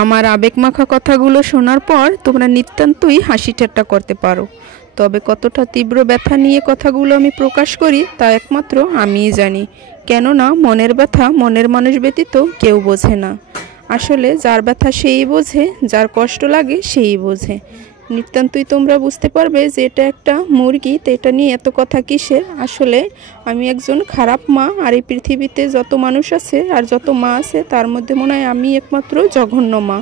আমার আবেগমাখা কথাগুলো শোনার পর তোমরা নিতান্তই হাসি ঠাট্টা করতে পারো, তবে কতটা তীব্র ব্যথা নিয়ে কথাগুলো আমি প্রকাশ করি তা একমাত্র আমিই জানি। কেননা মনের ব্যথা মনের মানুষ ব্যতীত কেউ বোঝে না। আসলে যার ব্যথা সেই বোঝে, যার কষ্ট লাগে সেই বোঝে। নিতান্তই তোমরা বুঝতে পারবে যে এটা একটা মুরগি, তো এটা নিয়ে এত কথা কিসের। আসলে আমি একজন খারাপ মা, আর এই পৃথিবীতে যত মানুষ আছে আর যত মা আছে তার মধ্যে মনে হয় আমি একমাত্র জঘন্য মা।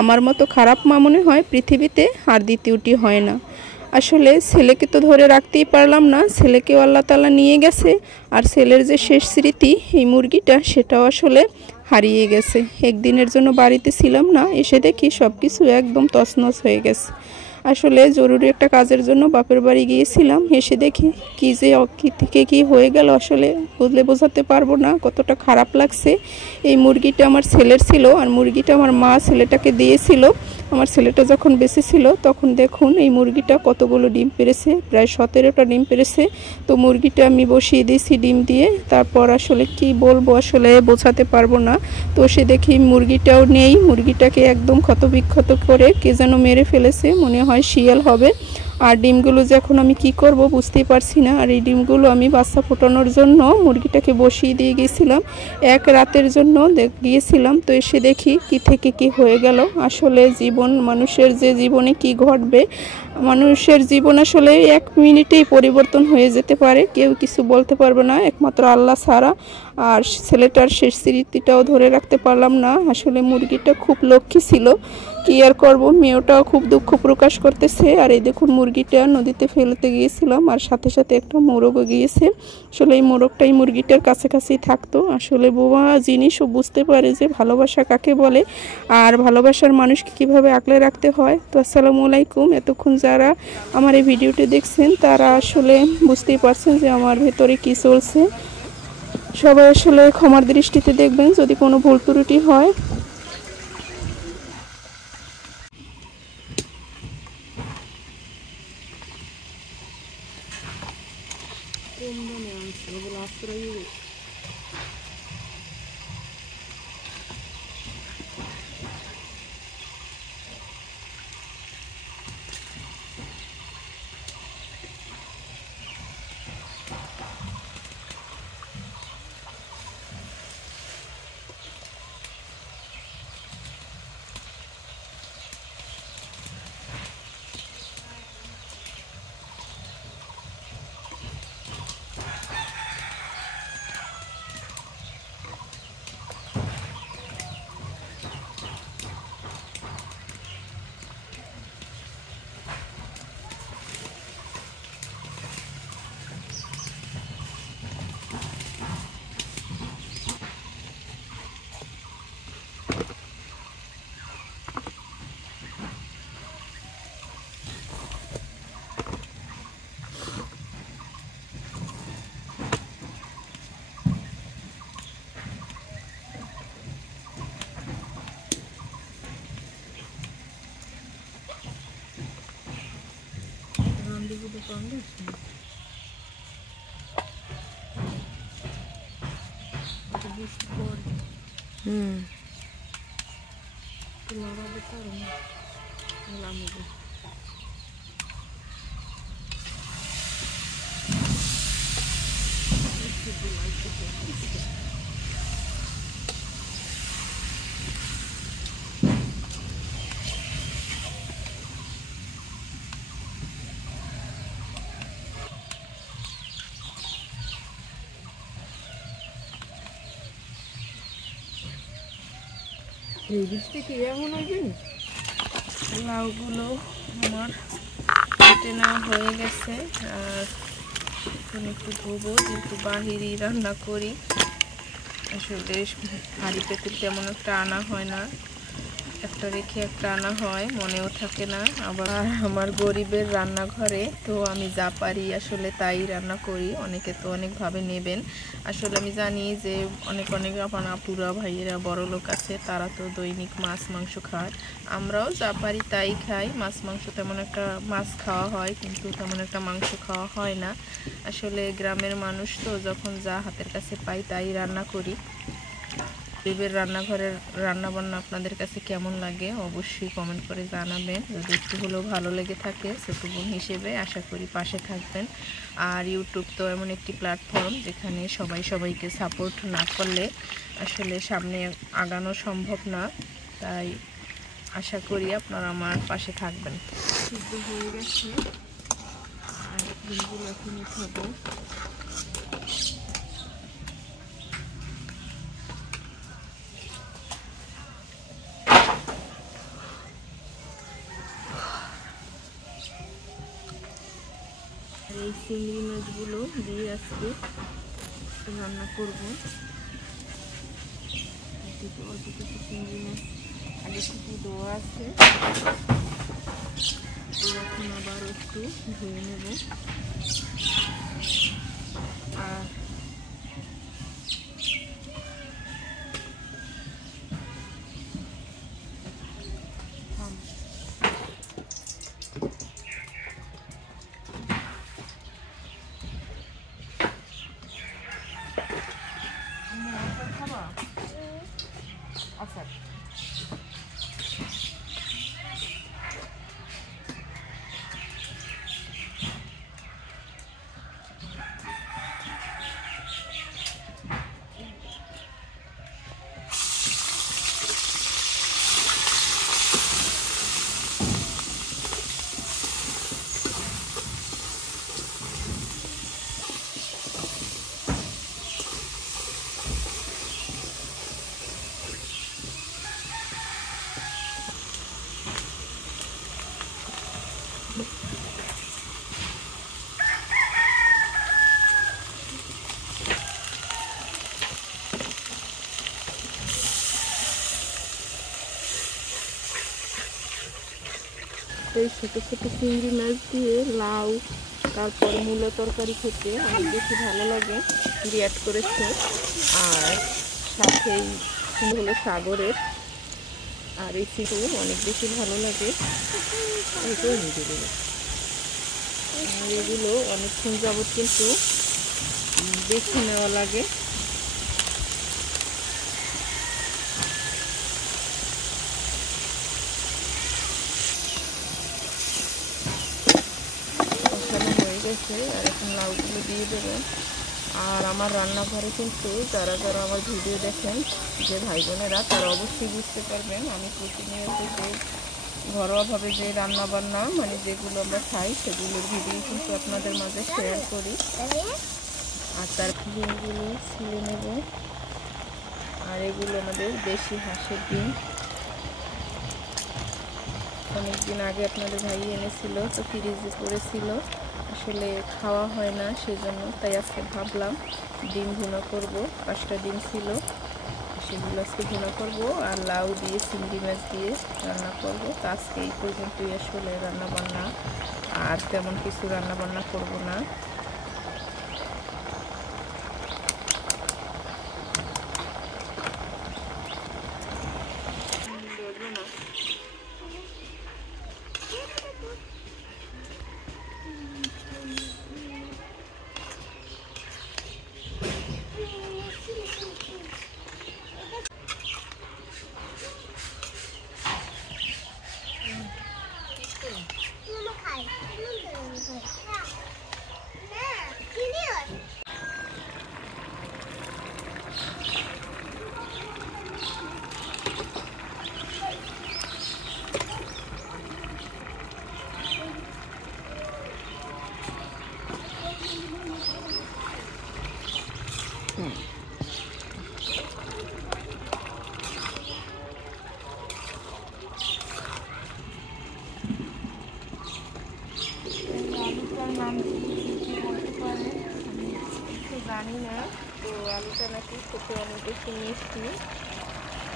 আমার মতো খারাপ মা মনে হয় পৃথিবীতে আর দ্বিতীয়টি হয় না। আসলে ছেলেকে তো ধরে রাখতেই পারলাম না, ছেলেকেও আল্লাহ তাআলা নিয়ে গেছে। আর ছেলের যে শেষ স্মৃতি এই মুরগিটা, সেটাও আসলে হারিয়ে গেছে। একদিনের জন্য বাড়িতে ছিলাম না, এসে দেখি সব কিছু একদম তছনছ হয়ে গেছে। আসলে জরুরি একটা কাজের জন্য বাপের বাড়ি গিয়েছিলাম, এসে দেখি কি যে কি থেকে কি হয়ে গেল আসলে বোঝাতে পারবো না কতটা খারাপ লাগছে। এই মুরগিটা আমার ছেলের ছিল, আর মুরগিটা আমার মা ছেলেটাকে দিয়েছিল। আমার ছেলেটা যখন বেঁচে ছিল তখন দেখুন এই মুরগিটা কতগুলো ডিম পেড়েছে, প্রায় 17টা ডিম পেড়েছে। তো মুরগিটা আমি বসিয়ে দিয়েছি ডিম দিয়ে। তারপর আসলে কি বলবো, আসলে বোঝাতে পারবো না। তো সে দেখি মুরগিটাও নেই, মুরগিটাকে একদম ক্ষতবিক্ষত করে কে যেন মেরে ফেলেছে, মনে হয় শিয়াল হবে। আর ডিমগুলো যে এখন আমি কি করব বুঝতেই পারছি না। আর এই ডিমগুলো আমি বাচ্চা ফোটানোর জন্য মুরগিটাকে বসিয়ে দিয়ে গিয়েছিলাম, এক রাতের জন্য গিয়েছিলাম। তো এসে দেখি কি থেকে কি হয়ে গেল। আসলে জীবন, মানুষের যে জীবনে কি ঘটবে, মানুষের জীবন আসলে এক মিনিটেই পরিবর্তন হয়ে যেতে পারে, কেউ কিছু বলতে পারবে না একমাত্র আল্লাহ ছাড়া। আর ছেলেটার শেষ স্মৃতিটাও ধরে রাখতে পারলাম না। আসলে মুরগিটা খুব লক্ষ্মী ছিল, কি আর করব, মেয়েটাও খুব দুঃখ প্রকাশ করতেছে। আর এই দেখুন মুরগিটা নদীতে ফেলতে গিয়েছিলাম, আর সাথে সাথে একটা মোরগও গিয়েছে। আসলে এই মোরগটাই মুরগিটার কাছাকাছি থাকতো। আসলে বোবা জিনিসও বুঝতে পারে যে ভালোবাসা কাকে বলে, আর ভালোবাসার মানুষকে কিভাবে আগলে রাখতে হয়। তো আসসালামু আলাইকুম। এতক্ষণ যারা আমার এই ভিডিওটি দেখছেন তারা আসলে বুঝতেই পারছেন যে আমার ভেতরে কি চলছে। সবাই আসলে ক্ষমার দৃষ্টিতে দেখবেন যদি কোনো ভুল ত্রুটি হয়। এই বৃষ্টি কি এমন হবে? লাউগুলো আমার কেটে নেওয়া হয়ে গেছে, আর এখন একটু ধোবো, যেহেতু বাহিরেই রান্না করি। আসলে হাঁড়ি পেতে তেমন একটা আনা হয় না, একটা রেখে একটা আনা হয়, মনেও থাকে না। আবার আমার গরিবের রান্নাঘরে তো আমি যা পারি আসলে তাই রান্না করি। অনেকে তো অনেকভাবে নেবেন। আসলে আমি জানি যে অনেক আমার আপুরা ভাইয়েরা বড় লোক আছে, তারা তো দৈনিক মাছ মাংস খায়। আমরাও যা পারি তাই খাই। মাছ মাংস তেমন একটা, মাছ খাওয়া হয় কিন্তু তেমন একটা মাংস খাওয়া হয় না। আসলে গ্রামের মানুষ তো, যখন যা হাতের কাছে পাই তাই রান্না করি। গরিবের রান্নাঘরের রান্নাবান্না আপনাদের কাছে কেমন লাগে অবশ্যই কমেন্ট করে জানাবেন। যদি একটু হলেও ভালো লেগে থাকে ছোট বোন হিসেবে আশা করি পাশে থাকবেন। আর ইউটিউব তো এমন একটি প্ল্যাটফর্ম যেখানে সবাই সবাইকে সাপোর্ট না করলে আসলে সামনে আগানো সম্ভব না, তাই আশা করি আপনারা আমার পাশে থাকবেন। সিদ্ধ হয়ে গেছে আর ডিমগুলো এখন উঠাবো। এই চিংড়ি মাছগুলো দিয়ে আজকে রান্না করবো। অল্প কিছু চিংড়ি মাছ আগে থেকে দেওয়া আছে, এখন আবার একটু ধুয়ে নেব। আর আচ্ছা এই ছোটো ছোটো চিংড়ি মাছ দিয়ে লাউ তারপর মূলো তরকারি খেতে অনেক বেশি ভালো লাগে, অ্যাড করেছে। আর সাথেই হলো সাগরের, আর এই চিটু অনেক বেশি ভালো লাগে। এইটাই নিজে দেবে। আর এগুলো অনেকক্ষণ যাবত কিন্তু দেখে নেওয়া লাগে। আর এখন লাউগুলো দিয়ে দেবো। আর আমার রান্নাঘরে কিন্তু যারা যারা আমার ভিডিও দেখেন যে ভাই বোনেরা, তারা অবশ্যই বুঝতে পারবেন আমি প্রতিনিয়ত যে ঘরোয়াভাবে যে রান্নাবান্না মানে যেগুলো আমরা খাই সেগুলোর ভিডিও কিন্তু আপনাদের মাঝে শেয়ার করি। আর তার ডিমগুলো ছিলে নেব। আর এগুলো আমাদের দেশি হাঁসের ডিম, অনেকদিন আগে আপনাদের ভাই এনেছিল, তো ফ্রিজে পড়েছিল, আসলে খাওয়া হয় না সেজন্য, তাই আজকে ভাবলাম ডিম ভুনা করব। 5টা ডিম ছিল, সেগুলো আজকে ভুনা করব আর লাউ দিয়ে চিংড়ি মাছ দিয়ে রান্না করব। তো আজকে এই পর্যন্তই আসলে রান্নাবান্না, আর তেমন কিছু রান্নাবান্না করব না। নাম কি বলতে পারে আমি জানি না। তো আলুটা নাকি খেতে অনেক বেশি মিষ্টি,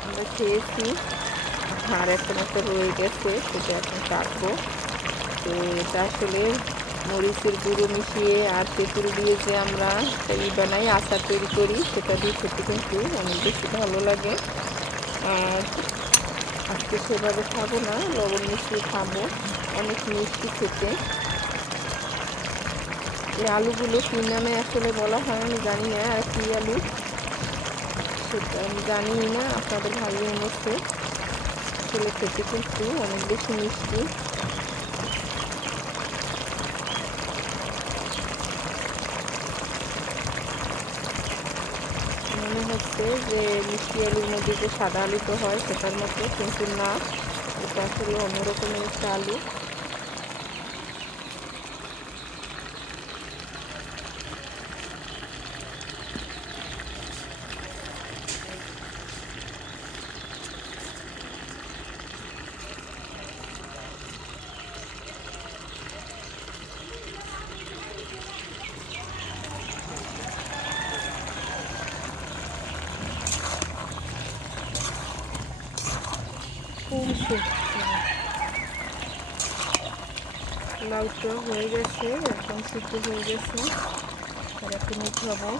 আমরা খেয়েছি। আর একটা মতো রয়ে গেছে, সেটা এখন কাটবো। তো এটা আসলে মরিচের গুঁড়ো মিশিয়ে আর তেঁতুল দিয়ে যে আমরা বানাই, আচার তৈরি করি, সেটা দিয়ে খেতে কিন্তু অনেক বেশি ভালো লাগে। আর আজকে সেভাবে খাবো না, লবণ মিশিয়ে খাবো, অনেক মিষ্টি খেতে। এই আলুগুলো কি নামে আসলে বলা হয় আমি জানি না, আর কি আলু সেটা আমি জানি না আপনাদের ভাই এনেছে, আসলে খেতে কিন্তু অনেক বেশি মিষ্টি। মনে হচ্ছে যে মিষ্টি আলুর মধ্যে যে সাদা আলু তো হয় সেটার মতো, কিন্তু না, এটা আসলে অন্যরকমের একটা আলু। লাউটা হয়ে গেছে, একদম সিদ্ধ হয়ে গেছে, আর একটু উঠাবো।